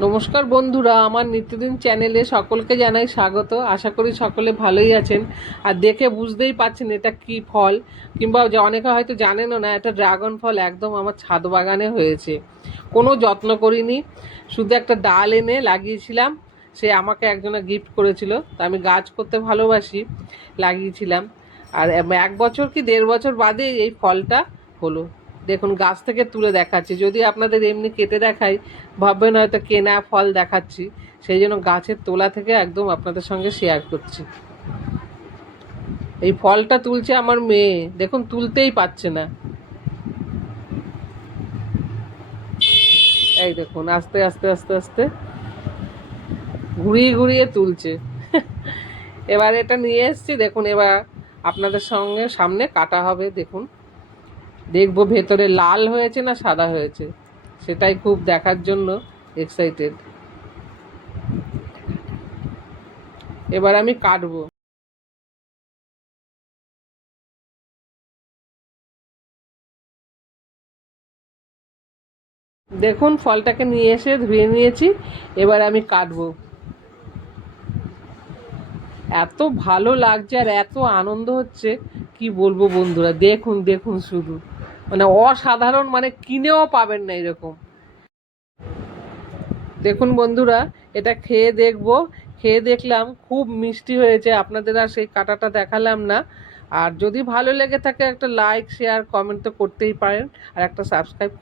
নমস্কার বন্ধুরা, আমার নিত্যদিন চ্যানেলে সকলকে জানাই স্বাগত। আশা করি সকলে ভালোই আছেন। আর দেখে বুঝতেই পাচ্ছেন এটা কি ফল, কিংবা যে অনেকে হয়তো জানেনও না, এটা ড্রাগন ফল একদম আমার ছাদ বাগানে হয়েছে। কোনো যত্ন করিনি, শুধু একটা ডাল এনে লাগিয়েছিলাম, সে আমাকে একজনে গিফট করেছিল, তা আমি গাছ করতে ভালোবাসি, লাগিয়েছিলাম। আর এক বছর কি দেড় বছর বাদে এই ফলটা হলো। দেখুন, গাছ থেকে তুলে দেখাচ্ছি। যদি আপনাদের এমনি কেটে দেখাই, ভাববেন হয়তো কেনা ফল দেখাচ্ছি। সেই জন্য গাছের তোলা থেকে একদম আপনাদের সঙ্গে শেয়ার করছি। এই ফলটা তুলছে আমার মেয়ে। দেখুন, তুলতেই পাচ্ছে না। এই দেখুন, আস্তে আস্তে আস্তে আস্তে ঘুরিয়ে ঘুরিয়ে তুলছে। এবার এটা নিয়ে এসছি। দেখুন, এবার আপনাদের সঙ্গে সামনে কাটা হবে। দেখুন। দেখব ভেতরে লাল হয়েছে না সাদা হয়েছে। সেটাই খুব দেখার জন্য এক্সাইটেড এবার আমি কাটবো। দেখুন, ফলটাকে নিয়ে এসে ধুয়ে নিয়েছি। এবার আমি কাটবো। এত ভালো লাগছে আর এত আনন্দ হচ্ছে। কি বলব বন্ধুরা? দেখুন দেখুন শুধু। মানে অসাধারণ মানে কিনেও পাবেন না এরকম। দেখুন বন্ধুরা, এটা খেয়ে দেখব। খেয়ে দেখলাম, খুব মিষ্টি হয়েছে। আপনাদের আর সেই কাটাটা দেখালাম না। আর যদি ভালো লেগে থাকে, একটা লাইক শেয়ার কমেন্ট তো করতেই পারেন। আর একটা সাবস্ক্রাইব করে